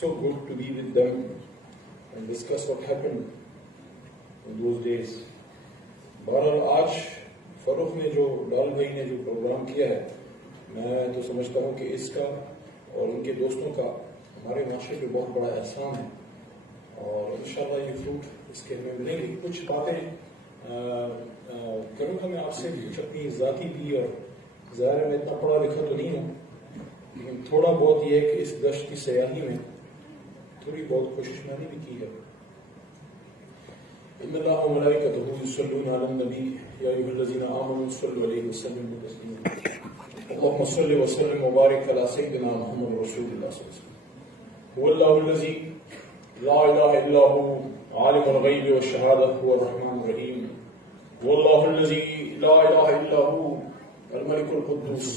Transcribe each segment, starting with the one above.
so good to be with them and discuss what happened in those days. بہرحال آج فاروق نے جو ڈال بھائی نے جو پروگرام کیا ہے، میں تو سمجھتا ہوں کہ اس کا اور ان کے دوستوں کا ہمارے معاشرے پہ بہت بڑا احسان ہے، اور انشاءاللہ یہ فروٹ اس کے ہمیں ملیں گے. کچھ باتیں کروں گا میں آپ سے کچھ اپنی ذاتی بھی، اور ظاہر ہے میں اتنا پڑھا لکھا تو نہیں ہوں، لیکن تھوڑا بہت یہ ہے کہ اس دشت کی سیاحی میں تھوڑی بہت کوشش میں نے بھی کی ہے. ان اللہ وملائکتہ یصلون علی النبی یا ایھا الذین آمنوا صلوا علیہ وسلموا تسلیما اللهم صل وسلم وبارک علی سیدنا محمد رسول اللہ صلی اللہ علیہ وسلم. هو اللہ الذی لا الہ الا هو عالم الغیب والشہادہ هو الرحمن الرحیم. هو اللہ الذی لا الہ الا هو الملك القدوس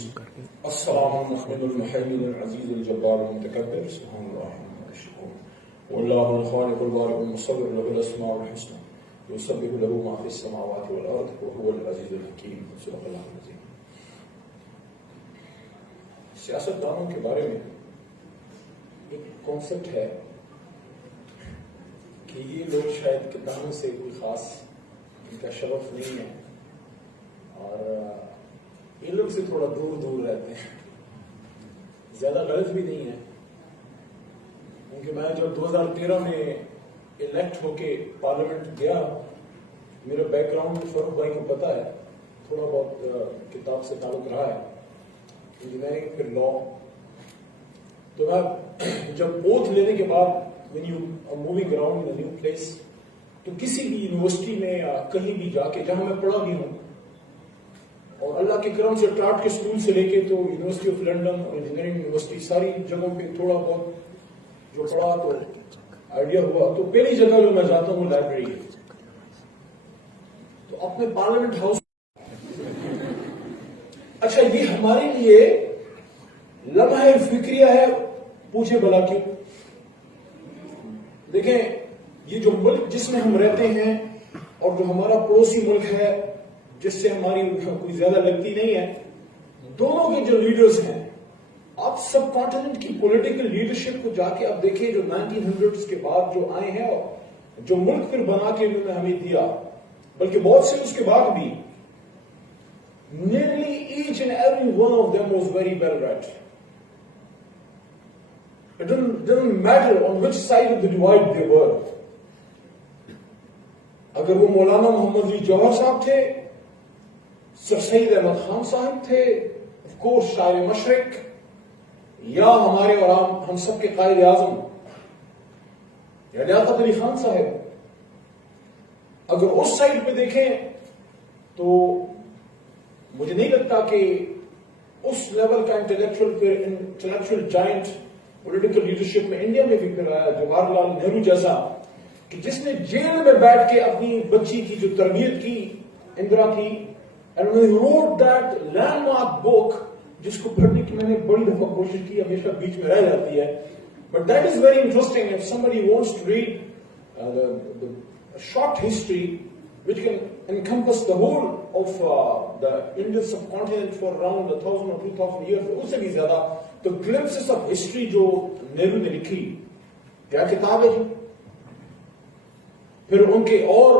السلام المؤمن المهيمن العزيز الجبار المتكبر سبحان الله عما يشركون. والله الخالق البارئ المصور له الاسماء الحسنى يسبح له ما في السماوات والارض وهو العزيز الحكيم. صدق الله العظيم. سیاست دانوں کے بارے میں ایک کانسیپٹ ہے کہ یہ لوگ شاید کتابوں سے کوئی خاص ان کا شرف نہیں ہے، اور یہ لوگ سے تھوڑا دور دور رہتے ہیں. زیادہ غلط بھی نہیں ہے، کیونکہ میں جب 2013 میں الیکٹ ہو کے پارلیمنٹ گیا، میرا بیک گراؤنڈ فاروق بھائی کو پتا ہے، تھوڑا بہت کتاب سے تعلق رہا ہے، انجینئرنگ پھر لا. تو میں جب اوتھ لینے کے بعد when you are moving around in a new place، تو کسی بھی یونیورسٹی میں یا کہیں بھی جا کے جہاں میں پڑھا بھی ہوں، اور اللہ کے کرم سے ٹاٹ کے اسکول سے لے کے تو یونیورسٹی آف لنڈن اور انجینئرنگ یونیورسٹی ساری جگہوں پہ تھوڑا بہت جو پڑھا تو آئیڈیا ہوا، تو پہلی جگہ جو میں جاتا ہوں لائبریری ہے. تو اپنے پارلیمنٹ ہاؤس، اچھا یہ ہمارے لیے لمحہ فکریہ ہے، پوچھے بلا کیوں. دیکھیں یہ جو ملک جس میں ہم رہتے ہیں اور جو ہمارا پڑوسی ملک ہے جس سے ہماری کوئی زیادہ لگتی نہیں ہے، دونوں کے جو لیڈرز ہیں، آپ سب کانٹیننٹ کی پولیٹیکل لیڈرشپ کو جا کے آپ دیکھیں جو 1900s کے بعد جو آئے ہیں اور جو ملک پھر بنا کے انہوں نے ہمیں دیا، بلکہ بہت سے اس کے بعد بھی، nearly each and every one of them was very well read. It didn't matter on which side of the divide they were. اگر وہ مولانا محمد علی جوہر صاحب تھے، سر سید احمد خان صاحب تھے، آف کورس شاعر مشرق، یا ہمارے اور ہم سب کے قائد اعظم یا لیاقت علی خان صاحب، اگر اس سائڈ پہ دیکھیں تو مجھے نہیں لگتا کہ اس لیول کا انٹلیکچوئل جائنٹ پولیٹیکل لیڈرشپ میں انڈیا میں بھی پھر آیا، جواہر لال نہرو جیسا، کہ جس نے جیل میں بیٹھ کے اپنی بچی کی جو تربیت کی، اندرا کی، and when he wrote that landmark book جس کو پڑھنے کی میں نے بڑی دفعہ کوشش کی، ہمیشہ بیچ میں رہ جاتی ہے، but that is very interesting if somebody wants to read the short history which can encompass the whole of the Indian subcontinent for around 1000 or 2000 years، اس سے بھی زیادہ. تو glimpses of history جو نہرو نے لکھی، کیا کتاب ہے جی. پھر ان کے اور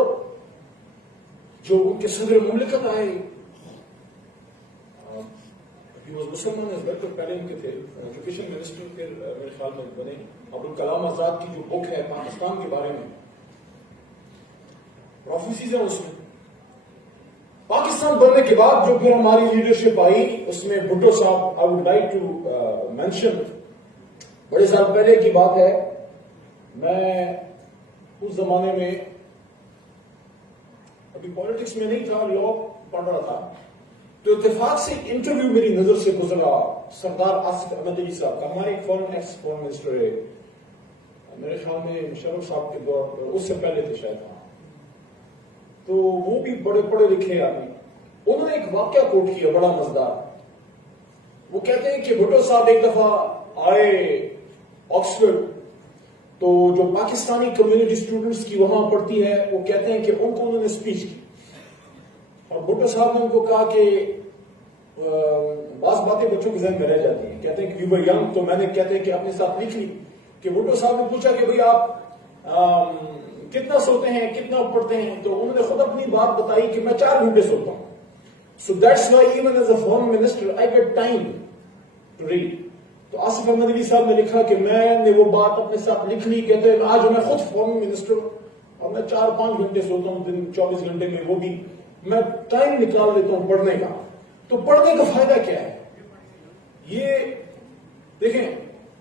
جو ان کے صدر مملکت آئے، مسلمان پہلے ان کے تھے ایجوکیشن منسٹر، پھر میرے خیال میں بنے عبدالکلام آزاد کی جو بک ہے پاکستان کے بارے میں، پروفیسیز ہیں اس میں. پاکستان بننے کے بعد جو پھر ہماری لیڈرشپ آئی، اس میں بھٹو صاحب، I would like to mention, بڑے سال پہلے کی بات ہے، میں اس زمانے میں ابھی پالیٹکس میں نہیں تھا، لا پڑھ رہا تھا، تو اتفاق سے انٹرویو میری نظر سے گزرا سردار آصف احمد علی صاحب کا، ہمارے ایک ایکس فورن منسٹر ہے، میرے خیال میں مشرف صاحب کے دور پر، اس سے پہلے تھے شاید. تو وہ بھی بڑے پڑھے لکھے آدمی، انہوں نے ایک واقعہ کوٹ کیا بڑا مزیدار. وہ کہتے ہیں کہ بھٹو صاحب ایک دفعہ آئے آکسفورڈ، تو جو پاکستانی کمیونٹی اسٹوڈنٹس کی وہاں پڑھتی ہے، وہ کہتے ہیں کہ ان کو انہوں نے اسپیچ کی، اور بھٹو صاحب نے ان کو کہا کہ بعض باتیں بچوں کے ذہن میں رہ جاتی ہیں. کہتے ہیں کہ وی ور ینگ، تو میں نے کہتے ہیں کہ اپنے ساتھ لکھ لی کہ بھٹو صاحب نے پوچھا کہ بھئی آپ کتنا سوتے ہیں, کتنا پڑھتے ہیں, تو انہوں نے خود اپنی بات بتائی کہ میں 4 گھنٹے سوتا ہوں. So that's why even as a foreign minister I get time to read. تو آصف احمد علی صاحب نے لکھا کہ میں نے وہ بات اپنے ساتھ لکھ لی, کہتے ہیں آج میں خود فورن منسٹر ہوں اور میں 4-5 گھنٹے سوتا ہوں دن 24 گھنٹے میں, وہ بھی میں ٹائم نکال لیتا ہوں پڑھنے کا. تو پڑھنے کا فائدہ کیا ہے؟ یہ دیکھیں,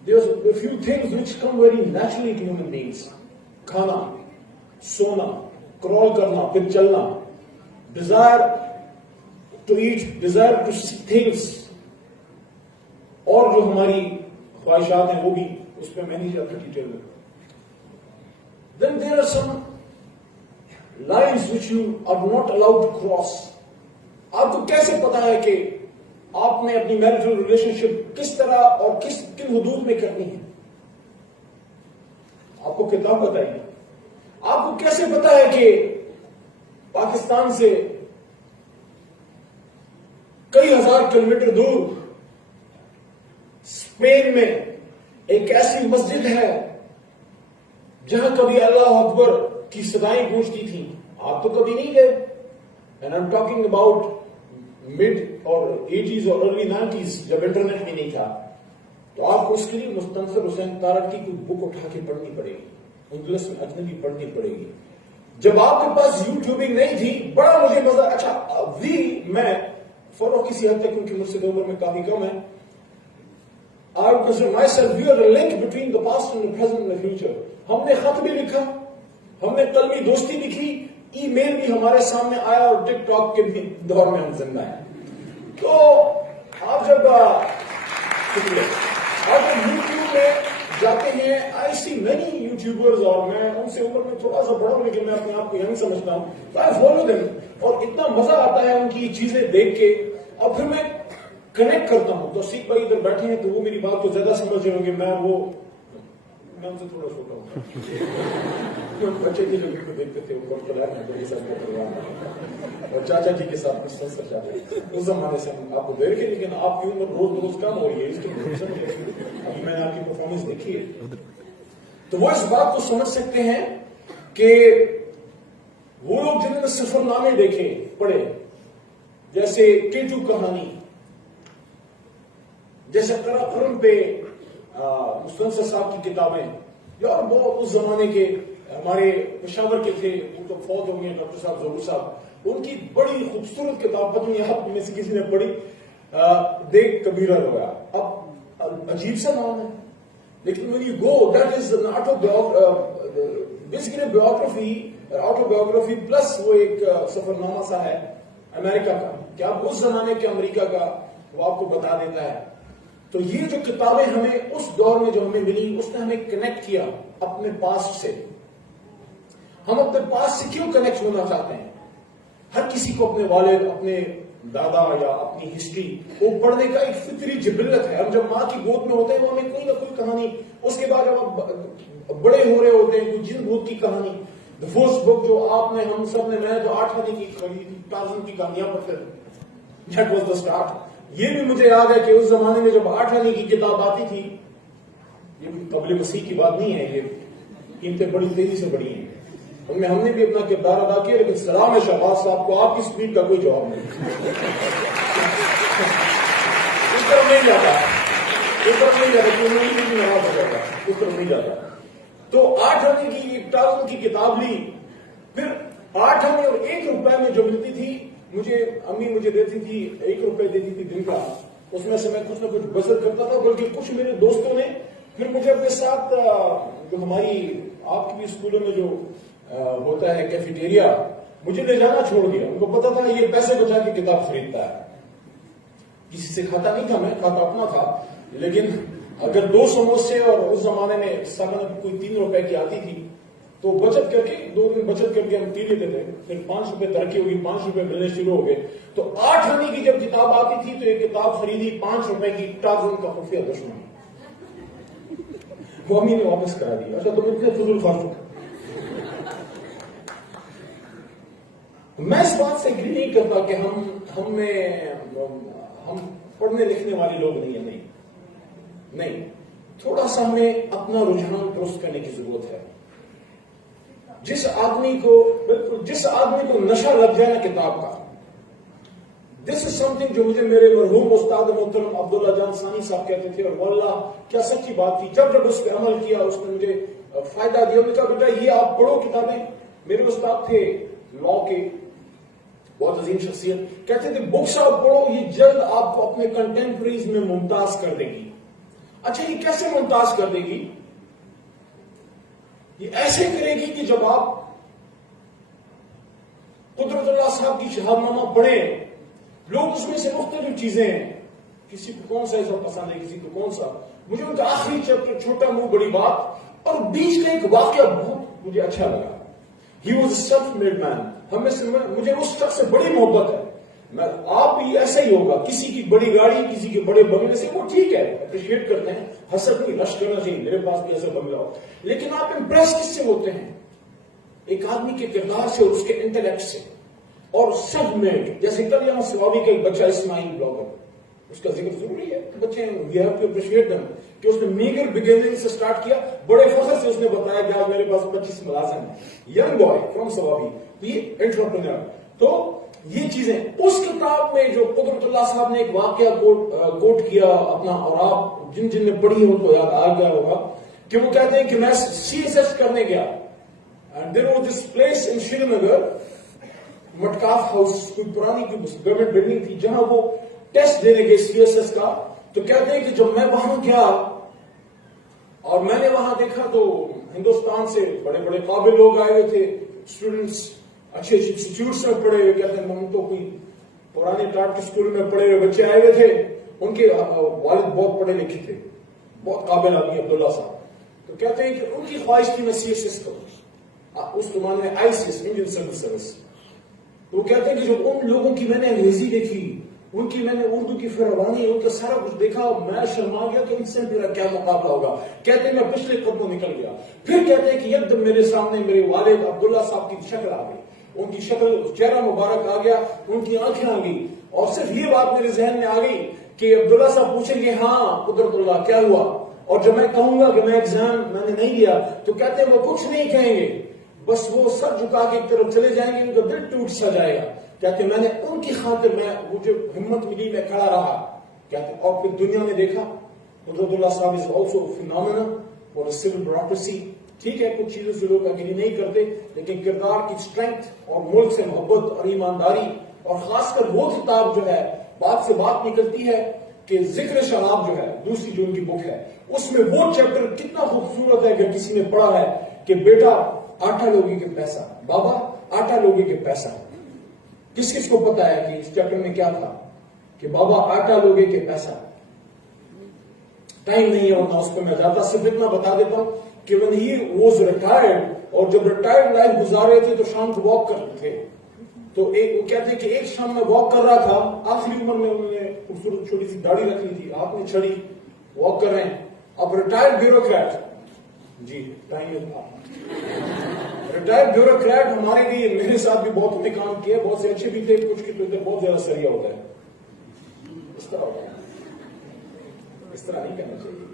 there's a few things which come very naturally to human beings. کھانا, سونا, کرال کرنا, پھر چلنا, desire to eat, desire to see things, اور جو ہماری خواہشات ہیں وہ بھی اس پہ میں نہیں جاتا ڈیٹیل میں. Then there are some lines which you are not allowed to cross. آپ کو کیسے پتا ہے کہ آپ نے اپنی میرٹل ریلیشن شپ کس طرح اور کن حدود میں کرنی ہے؟ آپ کو کتاب بتائیے. آپ کو کیسے پتا ہے کہ پاکستان سے کئی ہزار کلومیٹر دور اسپین میں ایک ایسی مسجد ہے جہاں کبھی اللہ اکبر کی صدائیں گونجتی تھیں؟ آپ تو کبھی نہیں گئے. And I am talking about mid اور 80s اور ارلی 90s, جب انٹرنیٹ بھی نہیں تھا. تو آپ کو اس کے لیے مستنصر حسین تارڑ کی کوئی بک اٹھا کے پڑھنی پڑے گی, انگلش میں اجنبی پڑھنی پڑے گی. جب آپ کے پاس یوٹیوبنگ نہیں تھی, بڑا مجھے مزہ, اچھا میں فوراً کسی حد تک, کیونکہ مجھ سے عمر میں کافی کم ہے, I would consider myself, we are the link between the past and the present and the future. ہم نے خط بھی لکھا, ہم نے قلبی دوستی بھی کی, ای میل بھی ہمارے سامنے آیا, اور ٹک ٹاک کے بھی دور میں ہم زندہ ہیں. تو آپ جب یوٹیوب میں جاتے ہیں, آئی سی مینی یوٹیوبرز, اور میں ان سے عمر میں تھوڑا سا بڑا ہوں لیکن میں اپنے آپ کو ینگ سمجھتا ہوں, تو آئی فالو دیم, اور اتنا مزہ آتا ہے ان کی چیزیں دیکھ کے, اور پھر میں کنیکٹ کرتا ہوں. تو سیکھ بھائی ادھر بیٹھے ہیں تو وہ میری بات کو زیادہ سمجھ رہے ہوں گے, میں ان سے تھوڑا چھوٹا ہوں. بچے کی لڑکی کو دیکھتے تھے, اوپر کلر میں یہ سب کا پروگرام, اور چاچا جی کے ساتھ مسلسل چاہتے ہیں اس زمانے سے ہم آپ کو دیر کے, لیکن آپ کی عمر روز کم ہو رہی ہے, اس کے ابھی میں نے آپ کی پرفارمنس دیکھی ہے. تو وہ اس بات کو سمجھ سکتے ہیں کہ وہ لوگ جنہوں نے سفر نامے دیکھے, پڑھے, جیسے ٹیٹو کہانی, جیسے قرن پہ مستنصر صاحب کی کتابیں, یا وہ اس زمانے کے ہمارے پشاور کے تھے, وہ تو فوت ہو گئے, ڈاکٹر صاحب ظہور صاحب, ان کی بڑی خوبصورت کتاب, پتہ نہیں آپ میں سے کسی نے پڑھی, دیکھ کبیرہ رویا. اب عجیب سا نام ہے, لیکن when you go, that is an basically autobiography plus وہ ایک سفر نامہ سا ہے امریکہ کا, کہ آپ اس زمانے کے امریکہ کا وہ آپ کو بتا دیتا ہے. تو یہ جو کتابیں ہمیں اس دور میں جو ہمیں ملی, اس نے ہمیں کنیکٹ کیا اپنے پاسٹ سے. ہم اپنے پاسٹ سے کیوں کنیکٹ ہونا چاہتے ہیں؟ ہر کسی کو اپنے والد, اپنے دادا یا اپنی ہسٹری وہ پڑھنے کا ایک فطری جبلت ہے. ہم جب ماں کی گود میں ہوتے ہیں وہ ہمیں کوئی نہ کوئی کہانی, اس کے بعد ہم بڑے ہو رہے ہوتے ہیں, کوئی جن بھوت کی کہانی. دا فرسٹ بک جو آپ نے, ہم سب نے, میں تو 8 آنے کی خریدی, ٹارزن کی کہانیاں پڑھتے تھے, دیٹ واز دا اسٹارٹ. یہ بھی مجھے یاد ہے کہ اس زمانے میں جب 8 آنے کی کتاب آتی تھی, یہ قبل مسیح کی بات نہیں ہے, یہ قیمتیں بڑی تیزی سے بڑھی ہیں, ان میں ہم نے بھی اپنا کردار ادا کیا, لیکن سلام ہے شہباز صاحب کو, آپ کی سپیڈ کا کوئی جواب نہیں. اس طرف نہیں جاتا, کہ انہوں نے بھی ناراض ہو جاتا, اس طرف نہیں جاتا. تو 8 آنے کی ایک ٹارزن کی کتاب لی, پھر 8 آنے اور 1 روپے میں جو ملتی تھی, امی مجھے دیتی تھی, 1 روپے دیتی تھی دن کا, اس میں سے میں کچھ نہ کچھ بچت کرتا تھا. بلکہ کچھ میرے دوستوں نے پھر مجھے اپنے ساتھ, جو ہماری آپ کی بھی اسکولوں میں جو ہوتا ہے کیفیٹیریا, مجھے لے جانا چھوڑ دیا. ان کو پتا تھا یہ پیسے بچا کے کتاب خریدتا ہے. کسی سے کھاتا نہیں تھا, میں کھاتا اپنا تھا, لیکن اگر 2 سموسے, اور اس زمانے میں سمن کوئی 3 روپے کی آتی تھی, تو بچت کر کے 2 دن بچت کر کے ہم پی لیتے تھے. پھر 5 روپے ترقی ہوگی, 5 روپے ملنے شروع ہو گئے. تو 8 آنے کی جب کتاب آتی تھی تو ایک کتاب خریدی 5 روپے کی, ٹارزن کا خفیہ دشمن. وہ امی نے واپس کرا دی. اچھا تم اتنے فضول خرچ ہو. میں اس بات سے اگری نہیں کرتا کہ ہم پڑھنے لکھنے والے لوگ نہیں ہیں, نہیں. تھوڑا سا ہمیں اپنا رجحان درست کرنے کی ضرورت ہے. جس آدمی کو نشہ لگ جائے نا کتاب کا، دس از سم تھنگ جو مجھے میرے مرحوم استاد محترم عبداللہ جان ثانی صاحب کہتے تھے، اور واللہ کیا سچی بات تھی. جب اس پہ عمل کیا اس نے مجھے فائدہ دیا. میں کہا بیٹا یہ آپ پڑھو کتابیں. میرے استاد تھے لا کے، بہت عظیم شخصیت، کہتے تھے بکس آپ پڑھو، یہ جلد آپ کو اپنے کنٹمپریز میں ممتاز کر دے گی. اچھا یہ کیسے ممتاز کر دے گی؟ یہ ایسے کرے گی کہ جب آپ قدرت اللہ صاحب کی شہادت نامہ پڑھیں، لوگ اس میں سے مختلف چیزیں ہیں، کسی کو کون سا ایسا پسند ہے، کسی کو کون سا. مجھے ان کا آخری چیپٹر چھوٹا منہ بڑی بات اور بیچ کا ایک واقعہ بہت مجھے اچھا لگا. He was a self made man. ہمیں سے مجھے اس شخص سے بڑی محبت ہے. آپ بھی ایسا ہی ہوگا، کسی کی بڑی گاڑی، کسی کے بڑے بنگلے سے وہ ٹھیک ہے، اپریشیٹ کرتے ہیں، حسد نہیں، رش کرنا چاہیے میرے پاس بھی ایسا بنگلہ ہو. لیکن آپ امپریس کس سے ہوتے ہیں؟ ایک آدمی کے کردار سے اور اس کے انٹلیکٹ سے. اور سب میں جیسے کل یہاں سوابی کا ایک بچہ اسماعیل بلاگر، اس کا ذکر ضروری ہے. بچے we have to appreciate them کہ اس نے میگر بگننگ سے سٹارٹ کیا. بڑے فخر سے اس نے بتایا کہ آج میرے پاس 25 ملازم ہیں. ینگ بوائے فرام سوابی، یہ انٹرپرینور. تو یہ چیزیں اس کتاب میں جو قدرت اللہ صاحب نے ایک واقعہ کوٹ کیا اپنا، اور آپ جن نے پڑھی ہو تو یاد آ گیا ہوگا کہ وہ کہتے ہیں کہ میں CSS کرنے گیا. And there was this place in Sri Nagar, Metcalfe house, کوئی پرانی گورنمنٹ بلڈنگ تھی جہاں وہ ٹیسٹ دینے گئے CSS کا. تو کہتے ہیں کہ جب میں وہاں گیا اور میں نے وہاں دیکھا تو ہندوستان سے بڑے بڑے قابل لوگ آئے ہوئے تھے، اسٹوڈنٹس اچھے انسٹیٹیوٹس میں پڑھے ہوئے. کہتے ہیں ہم تو کوئی پرانے ٹاٹ کے اسکول میں پڑھے ہوئے بچے آئے ہوئے تھے. ان کے والد بہت پڑھے لکھے تھے، بہت قابل آدمی عبداللہ صاحب. تو کہتے ہیں کہ ان کی خواہش تھی میں CSS کروں، اس زمانے میں ICS انڈین سیول سروس. تو وہ کہتے ہیں کہ جب ان لوگوں کی میں نے انگریزی دیکھی، ان کی میں نے اردو کی فراوانی، ان کا سارا کچھ دیکھا، میں شرما گیا کہ ان سے میرا کیا مقابلہ ہوگا. کہتے ہیں میں پچھلے قدموں نکل گیا. پھر کہتے ہیں کہ یکدم میرے سامنے میرے والد عبداللہ صاحب کی شکل آ گئی. ان کی شکل، چہرہ مبارک آ گیا، ان کی آنکھیں آ گئی، اور صرف یہ بات میرے ذہن میں آ گئی کہ عبداللہ صاحب پوچھیں گے ہاں قدرت اللہ کیا ہوا. اور جب میں کہوں گا کہ میں ایگزام میں نے نہیں لیا تو کہتے ہیں وہ کچھ نہیں کہیں گے، بس وہ سر جھکا کے ایک طرف چلے جائیں گے، ان کا دل ٹوٹ سا جائے گا. کہتے میں نے ان کی خاطر میں مجھے ہمت ملی، میں کھڑا رہا. کہتے اور پھر دنیا نے دیکھا قدرت اللہ صاحب از آلسو فینومینا اور سول بیوروکریسی. ٹھیک ہے کچھ چیزوں سے لوگ اگری نہیں کرتے، لیکن کردار کی اسٹرینتھ اور ملک سے محبت اور ایمانداری، اور خاص کر وہ کتاب جو ہے بات سے بات نکلتی ہے کہ ذکر شراب جو ہے دوسری جو ان کی بک ہے، اس میں وہ چیپٹر کتنا خوبصورت ہے. اگر کسی نے پڑھا ہے کہ بیٹا آٹا لوگے کے پیسہ، بابا آٹا لوگے کے پیسہ، کس کس کو پتا ہے کہ اس چیپٹر میں کیا تھا کہ بابا آٹا لوگے کے پیسہ. ٹائم نہیں ہے ورنہ اس پہ میں زیادہ، صرف اتنا بتا دیتا ہوں کہ when he was retired، اور جب ریٹائرڈ لائف گزار رہے تھے تو شام کو واک کرتے تھے. تو وہ کہتے ہیں کہ ایک شام میں واک کر رہا تھا، آخری عمر میں انہوں نے خوبصورت چھوٹی سی داڑھی رکھ لی تھی، ہاتھ میں چھڑی، واک کر رہے ہیں. اب ریٹائرڈ بیوروکریٹ، جی ٹائم ریٹائرڈ بیوروکریٹ ہمارے لیے، میرے ساتھ بھی بہت نے کام کیا، بہت سے اچھے بھی تھے، کچھ کی تو ادھر بہت زیادہ سریا ہوتا ہے. اس طرح ہوتا ہے، اس طرح نہیں کرنا چاہیے،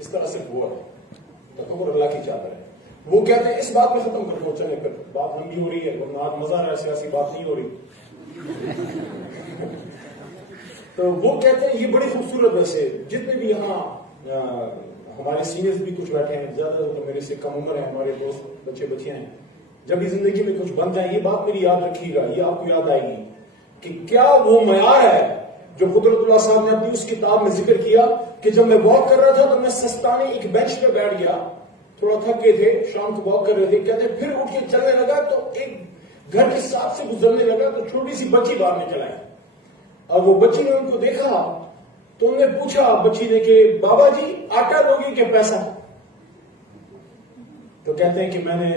اس طرح سے ہوا ہے تکبر اللہ کی چادر ہے. وہ کہتے ہیں اس بات میں ختم کرنا، چلے پھر بات لمبی ہو رہی ہے، ورنہ آج مزہ آ رہا ہے، سیاسی بات نہیں ہو رہی. تو وہ کہتے ہیں یہ بڑی خوبصورت، ویسے جتنے بھی یہاں ہمارے سینئرز بھی کچھ بیٹھے ہیں، زیادہ تو میرے سے کم عمر ہیں، ہمارے دوست بچے بچیاں ہیں، جب بھی زندگی میں کچھ بنتا ہے یہ بات میری یاد رکھیے گا، یہ آپ کو یاد آئے گی کہ کیا وہ معیار ہے جو قدرت اللہ صاحب نے اپنی اس کتاب میں ذکر کیا کہ جب میں واک کر رہا تھا تو میں سستانے ایک بینچ پہ بیٹھ گیا، تھوڑا تھک گئے تھے، شام کو واک کر رہے تھے. کہتے پھر اٹھ کے چلنے لگا تو ایک گھر کے ساتھ سے گزرنے لگا تو چھوٹی سی بچی باہر نکل آئی. اور وہ بچی نے ان کو دیکھا تو انہوں نے پوچھا بچی نے کہ بابا جی آٹا لوگے کہ پیسہ؟ تو کہتے ہیں کہ میں نے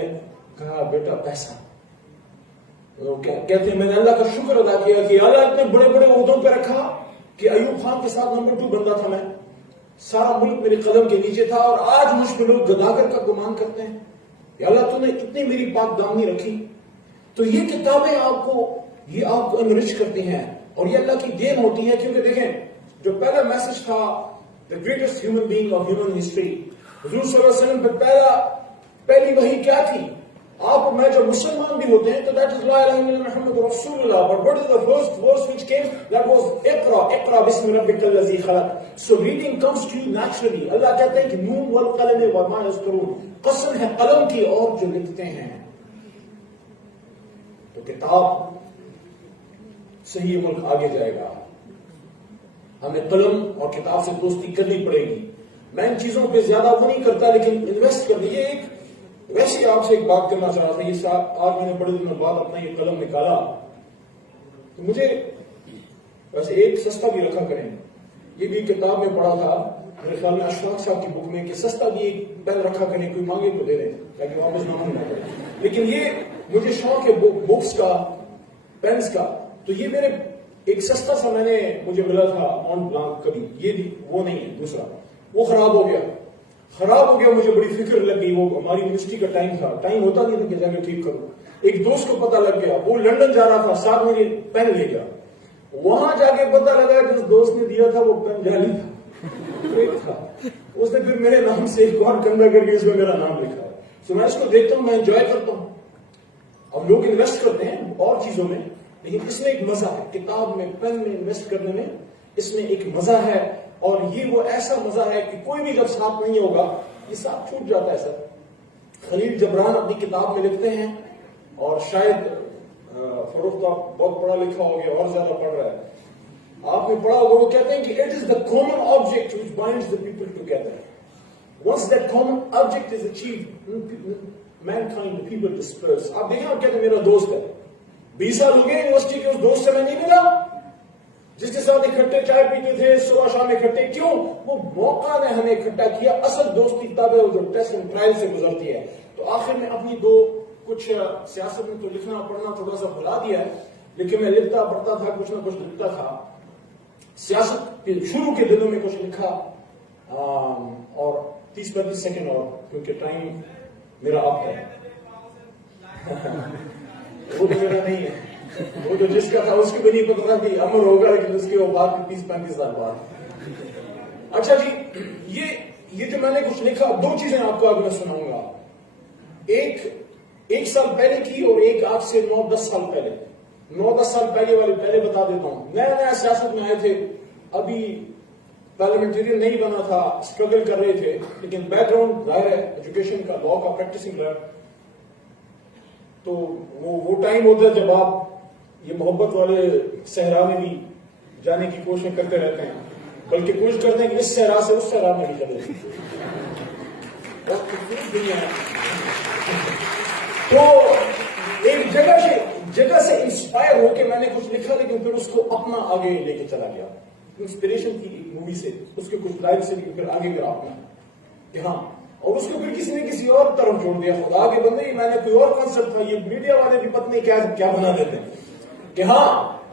کہا بیٹا پیسہ. کہتے ہیں میں نے اللہ کا شکر ادا کیا کہ اللہ اتنے بڑے بڑے عہدوں پہ رکھا کہ ایوب خان کے ساتھ نمبر 2 بندہ تھا میں، سارا ملک میرے قدم کے نیچے تھا، اور آج مجھ پہ لوگ گداگر کا گمان کرتے ہیں کہ اللہ تو نے اتنی میری پاک دامنی رکھی. تو یہ کتابیں آپ کو انرچ کرتی ہیں، اور یہ اللہ کی دین ہوتی ہے. کیونکہ دیکھیں جو پہلا میسج تھا the greatest human being of human history. حضور صلی اللہ علیہ وسلم پہ پہلی وحی کیا تھی؟ آپ میں جب مسلمان بھی ہوتے ہیں تو that is لا الہ الا اللہ محمد رسول اللہ. But what is the first verse which came? That was اقرا بسم ربک الذی خلق. So reading comes to you naturally. اللہ کہتے ہیں کہ نون والقلم وما یسطرون. قسم ہے قلم کی اور جو لکھتے ہیں. تو کتاب سے ہی ملک آگے جائے گا. ہمیں قلم اور کتاب سے دوستی کرنی پڑے گی. میں ان چیزوں پہ زیادہ وہ نہیں کرتا لیکن انویسٹ کر دیجیے. ایک ویسے آپ سے ایک بات کرنا چاہ رہا تھا. یہ آج میں نے بڑے دنوں بعد اپنا یہ قلم نکالا تو مجھے ویسے ایک سستا بھی رکھا کریں. یہ بھی کتاب میں پڑھا تھا میرے خیال میں اشفاق صاحب کی بک میں کہ سستا بھی ایک پین رکھا کریں, کوئی مانگے تو دے دیں تاکہ واپس نہ مانگنا پڑے. لیکن یہ مجھے شوق ہے بکس کا, پینس کا. تو یہ میرے ایک سستا سا میں نے مجھے ملا تھا آن بلانک کبھی. یہ وہ نہیں ہے, دوسرا وہ خراب ہو گیا. مجھے بڑی فکر لگ گئی. وہ ہماری یونیورسٹی کا ٹائم تھا, ٹائم ہوتا نہیں تھا کہ جا کے ٹھیک کروں. ایک دوست کو پتہ لگ گیا, وہ لندن جا رہا تھا, ساتھ میں یہ پین لے گیا. وہاں جا کے پتہ لگا کہ اس دوست نے دیا تھا وہ پین جعلی تھا. اس نے پھر میرے نام سے ایک اور گندا کر کے اس میں میرا نام لکھا. تو میں اس کو دیکھتا ہوں, میں انجوائے کرتا ہوں. اب لوگ انویسٹ کرتے ہیں اور چیزوں میں, لیکن اس میں ایک مزہ ہے. کتاب میں, پین میں انویسٹ کرنے میں اس میں ایک مزہ ہے. اور یہ وہ ایسا مزہ ہے کہ کوئی بھی جب ساتھ نہیں ہوگا یہ ساتھ چھوٹ جاتا ہے. سر خلیل جبران اپنی کتاب میں لکھتے ہیں, اور شاید فروخت آپ بہت پڑھا لکھا ہو گیا اور زیادہ پڑھ رہا ہے, آپ نے پڑھا ہوگا. وہ کہتے ہیں کہ it is the common object which binds the people together. Once that common object is achieved, mankind, the people disperse. آپ دیکھیں, آپ کہتے ہیں میرا دوست ہے, 20 سال ہو گئے یونیورسٹی کے, اس دوست سے میں نہیں ملا جس کے ساتھ اکٹھے چائے پیتے تھے صبح شام اکٹھے. کیوں؟ وہ موقع نے ہمیں اکٹھا کیا. اصل دوستی تب ہے جو ٹیسٹ اینڈ ٹرائل سے گزرتی ہے. تو آخر میں اپنی کچھ سیاست میں تو لکھنا پڑھنا تھوڑا سا بھلا دیا ہے, لیکن میں لکھتا پڑھتا تھا, کچھ نہ کچھ لکھتا تھا. سیاست کے شروع کے دنوں میں کچھ لکھا, اور 30-35 سیکنڈ اور, کیونکہ ٹائم میرا آپ ہے. وہ تو میرا نہیں ہے, وہ جو جس کا تھا اس کو بھی نہیں پتا تھا کہ امر ہوگا, لیکن اس کے بعد 30-35 سال بعد. اچھا جی, یہ جو میں نے کچھ لکھا, 2 چیزیں آپ کو اب میں سناؤں گا. ایک سال پہلے کی اور ایک آج سے 9-10 سال پہلے. 9-10 سال پہلے والے پہلے بتا دیتا ہوں. نیا سیاست میں آئے تھے, ابھی پارلیمنٹرین نہیں بنا تھا, اسٹرگل کر رہے تھے, لیکن بیک گراؤنڈ ظاہر ہے ایجوکیشن کا, لا کا پریکٹسنگ لائر. تو وہ ٹائم ہوتا ہے جب آپ یہ محبت والے صحرا میں بھی جانے کی کوشش کرتے رہتے ہیں, بلکہ کوشش کرتے ہیں کہ اس صحرا سے اس صحرا میں بھی چلے. بہت خوبصورت دنیا ہے. تو ایک جگہ سے انسپائر ہو کے میں نے کچھ لکھا, لیکن پھر اس کو اپنا آگے لے کے چلا گیا. انسپریشن تھی ایک مووی سے, اس کے کچھ لائن سے, پھر آگے میرا اپنا کہ ہاں, اور اس کو پھر کسی نے کسی اور طرف چھوڑ دیا. خدا کے بندے, میں نے کوئی اور کانسیپٹ تھا. یہ میڈیا والے بھی پتہ نہیں کیا بنا دیتے ہیں کہ ہاں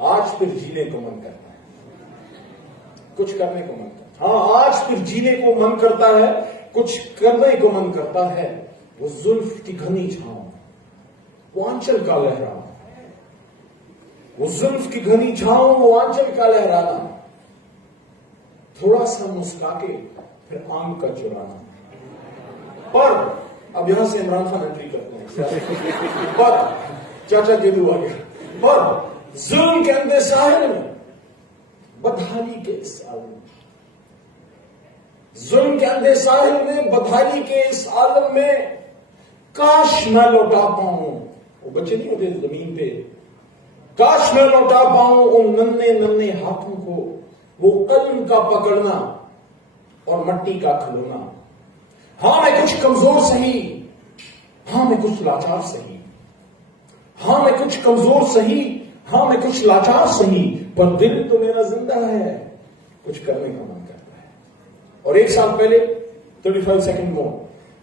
آج پھر جینے کو من کرتا ہے, کچھ کرنے کو من کرتا ہے. ہاں آج پھر جینے کو من کرتا ہے, کچھ کرنے کو من کرتا ہے. وہ زلف کی گھنی چھاؤں, وہ آنچل کا لہرانا, وہ زلف کی گھنی چھاؤں, وہ آنچل کا لہرانا, تھوڑا سا مسکا کے پھر آنکھ کا چرانا. پر اب یہاں سے عمران خان انٹری کرتے ہیں. پر چاچا کے دعا گیا. پر ظلم کے اندر ساحل میں, بدحالی کے اس عالم میں, ظلم کے اندر ساحل میں, بدحالی کے اس عالم میں, کاش میں لوٹا پاؤں. وہ بچے نہیں ہوتے زمین پہ, کاش میں لوٹا پاؤں ان ننے ہاتھوں کو, وہ قلم کا پکڑنا اور مٹی کا کھلونا. ہاں میں کچھ کمزور سہی, ہاں میں کچھ لاچار سہی, ہاں میں کچھ کمزور سہی, ہاں میں کچھ لاچار سہی, پر دل تو میرا زندہ ہے, کچھ کرنے کا من کرتا ہے. اور 1 سال پہلے 35 سیکنڈ مور,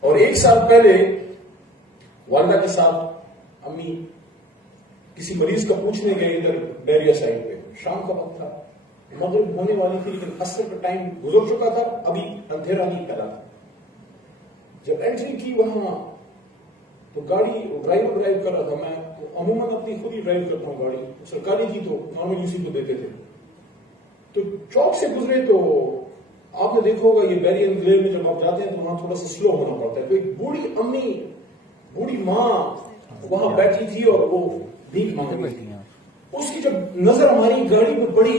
اور 1 سال پہلے والدہ کے ساتھ امی کسی مریض کا پوچھنے گئے ادھر بیریا سائڈ پہ. شام کا وقت تھا, مغرب ہونے والی تھی, لیکن عصر کا ٹائم گزر چکا تھا, ابھی اندھیرا نہیں پھیلا تھا. جب انٹری کی وہاں تو گاڑی ڈرائیو کر رہا تھا. میں عموماً اپنی خود ہی ڈرائیو کرتا ہوں گاڑی, سرکاری تھی تو نارمل اسی کو دیتے تھے. تو چوک سے گزرے تو آپ نے دیکھا ہوگا یہ بیری انکلیو میں جب آپ جاتے ہیں تو وہاں تھوڑا سا سلو ہونا پڑتا ہے. تو ایک بوڑھی امی، بوڑھی ماں وہاں بیٹھی تھی اور وہ بھیک مانگ رہی تھی. اس کی جب نظر ہماری گاڑی پہ پڑی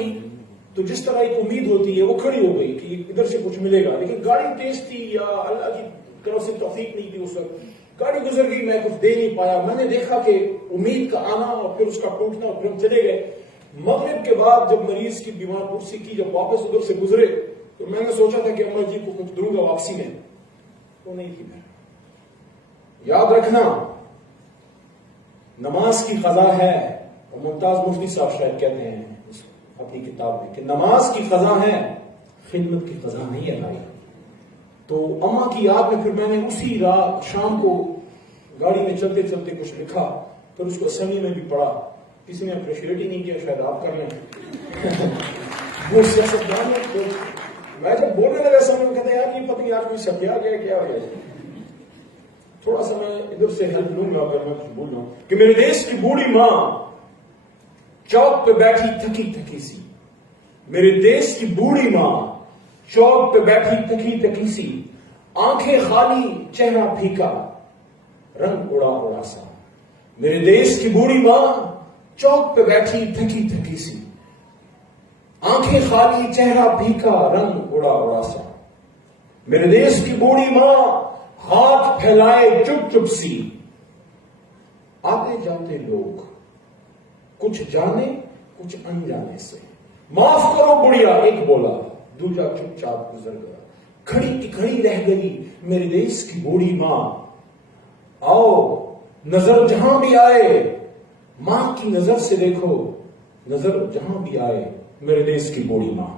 تو جس طرح ایک امید ہوتی ہے وہ کھڑی ہو گئی کہ ادھر سے کچھ ملے گا، لیکن گاڑی تیز تھی یا اللہ کی طرف سے توفیق نہیں تھی. اس وقت گاڑی گزر گئی، میں کچھ دے نہیں پایا. میں نے دیکھا کہ امید کا آنا اور پھر اس کا ٹوٹنا اور پھر ہم چلے گئے. مغرب کے بعد جب مریض کی بیمار کرسی کی جب واپس ادھر سے گزرے تو میں نے سوچا تھا کہ اما جی کو کچھ دوں گا واپسی میں، وہ نہیں تھی. میں یاد رکھنا نماز کی قضا ہے، اور ممتاز مفتی صاحب شاید کہتے ہیں اپنی کتاب میں کہ نماز کی قضا ہے، خدمت کی قضا نہیں ہے بھائی. تو اما کی یاد میں پھر میں نے اسی رات شام کو گاڑی میں چلتے چلتے کچھ لکھا، پھر اس کو اسمبلی میں بھی پڑھا. کسی نے اپریشیٹ ہی نہیں کیا، شاید آپ کر لیں. وہ سیاستدان ہے تو میں جب بولنے لگا سمجھ میں کہتے ہیں یار یہ پتہ نہیں یار کوئی سبیا گیا کیا ہو گیا. تھوڑا سا میں ادھر سے ہیلپ لوں گا اگر میں کچھ بول رہا ہوں کہ میرے دیش کی بوڑھی ماں چوک پہ بیٹھی تھکی تھکی سی. میرے دیش کی بوڑھی ماں چوک پہ بیٹھی تھکی تھکی سی، آنکھیں خالی چہرہ پھیکا رنگ اڑا اڑا سا. میرے دیش کی بوڑھی ماں چوک پہ بیٹھی تھکی تھکی سی، آنکھیں خالی چہرہ پھیکا رنگ اڑا اڑا سا. میرے دیش کی بوڑھی ماں ہاتھ پھیلائے چپ چپ سی. آتے جاتے لوگ کچھ جانے کچھ انجانے سے. معاف کرو بڑھیا ایک بولا، دوجا چپ چاپ گزر گیا. کھڑی کی کھڑی رہ گئی میرے دیش کی بوڑھی ماں. آؤ نظر جہاں بھی آئے ماں کی نظر سے دیکھو، نظر جہاں بھی آئے میرے دیش کی بوڑھی ماں.